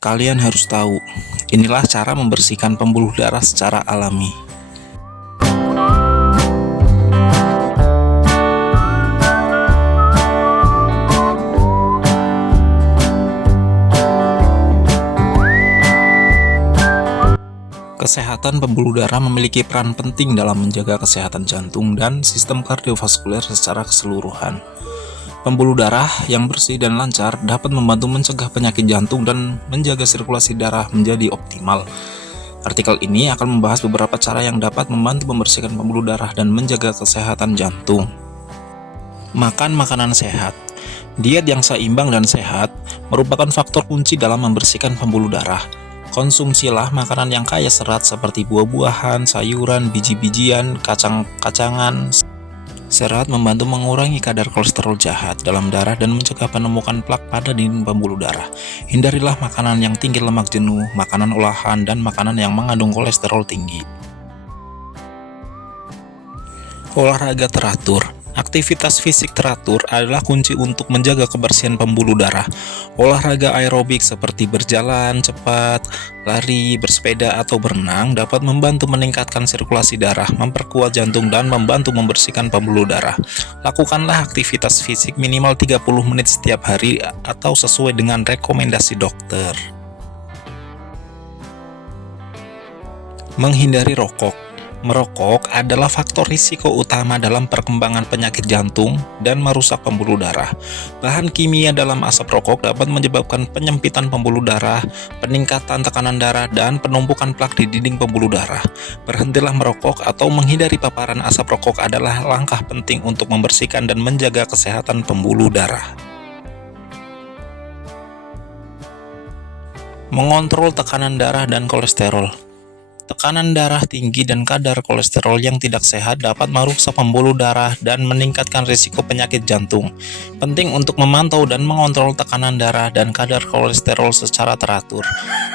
Kalian harus tahu, inilah cara membersihkan pembuluh darah secara alami. Kesehatan pembuluh darah memiliki peran penting dalam menjaga kesehatan jantung dan sistem kardiovaskuler secara keseluruhan. Pembuluh darah yang bersih dan lancar dapat membantu mencegah penyakit jantung dan menjaga sirkulasi darah menjadi optimal. Artikel ini akan membahas beberapa cara yang dapat membantu membersihkan pembuluh darah dan menjaga kesehatan jantung. Makan makanan sehat. Diet yang seimbang dan sehat merupakan faktor kunci dalam membersihkan pembuluh darah. Konsumsilah makanan yang kaya serat seperti buah-buahan, sayuran, biji-bijian, kacang-kacangan. Serat membantu mengurangi kadar kolesterol jahat dalam darah dan mencegah penumpukan plak pada dinding pembuluh darah. Hindarilah makanan yang tinggi lemak jenuh, makanan olahan, dan makanan yang mengandung kolesterol tinggi. Olahraga teratur. Aktivitas fisik teratur adalah kunci untuk menjaga kebersihan pembuluh darah. Olahraga aerobik seperti berjalan cepat, lari, bersepeda, atau berenang dapat membantu meningkatkan sirkulasi darah, memperkuat jantung, dan membantu membersihkan pembuluh darah. Lakukanlah aktivitas fisik minimal 30 menit setiap hari atau sesuai dengan rekomendasi dokter. Menghindari rokok. Merokok adalah faktor risiko utama dalam perkembangan penyakit jantung dan merusak pembuluh darah. Bahan kimia dalam asap rokok dapat menyebabkan penyempitan pembuluh darah, peningkatan tekanan darah, dan penumpukan plak di dinding pembuluh darah. Berhentilah merokok atau menghindari paparan asap rokok adalah langkah penting untuk membersihkan dan menjaga kesehatan pembuluh darah. Mengontrol tekanan darah dan kolesterol. Tekanan darah tinggi dan kadar kolesterol yang tidak sehat dapat merusak pembuluh darah dan meningkatkan risiko penyakit jantung. Penting untuk memantau dan mengontrol tekanan darah dan kadar kolesterol secara teratur.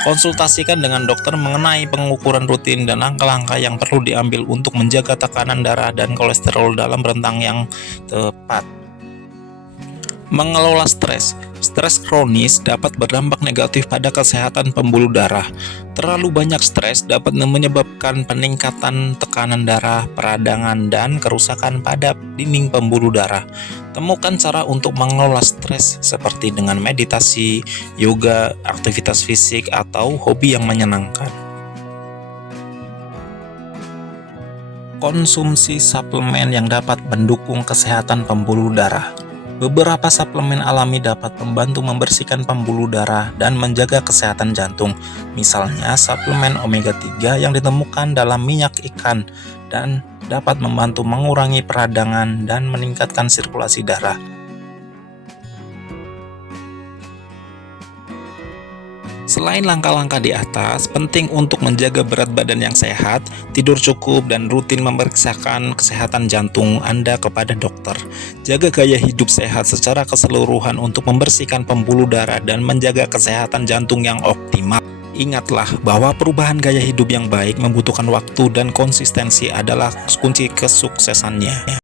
Konsultasikan dengan dokter mengenai pengukuran rutin dan langkah-langkah yang perlu diambil untuk menjaga tekanan darah dan kolesterol dalam rentang yang tepat. Mengelola stres. Stres kronis dapat berdampak negatif pada kesehatan pembuluh darah. Terlalu banyak stres dapat menyebabkan peningkatan tekanan darah, peradangan, dan kerusakan pada dinding pembuluh darah. Temukan cara untuk mengelola stres seperti dengan meditasi, yoga, aktivitas fisik, atau hobi yang menyenangkan. Konsumsi suplemen yang dapat mendukung kesehatan pembuluh darah. Beberapa suplemen alami dapat membantu membersihkan pembuluh darah dan menjaga kesehatan jantung. Misalnya suplemen omega 3 yang ditemukan dalam minyak ikan dan dapat membantu mengurangi peradangan dan meningkatkan sirkulasi darah. Selain langkah-langkah di atas, penting untuk menjaga berat badan yang sehat, tidur cukup, dan rutin memeriksakan kesehatan jantung Anda kepada dokter. Jaga gaya hidup sehat secara keseluruhan untuk membersihkan pembuluh darah dan menjaga kesehatan jantung yang optimal. Ingatlah bahwa perubahan gaya hidup yang baik membutuhkan waktu dan konsistensi adalah kunci kesuksesannya.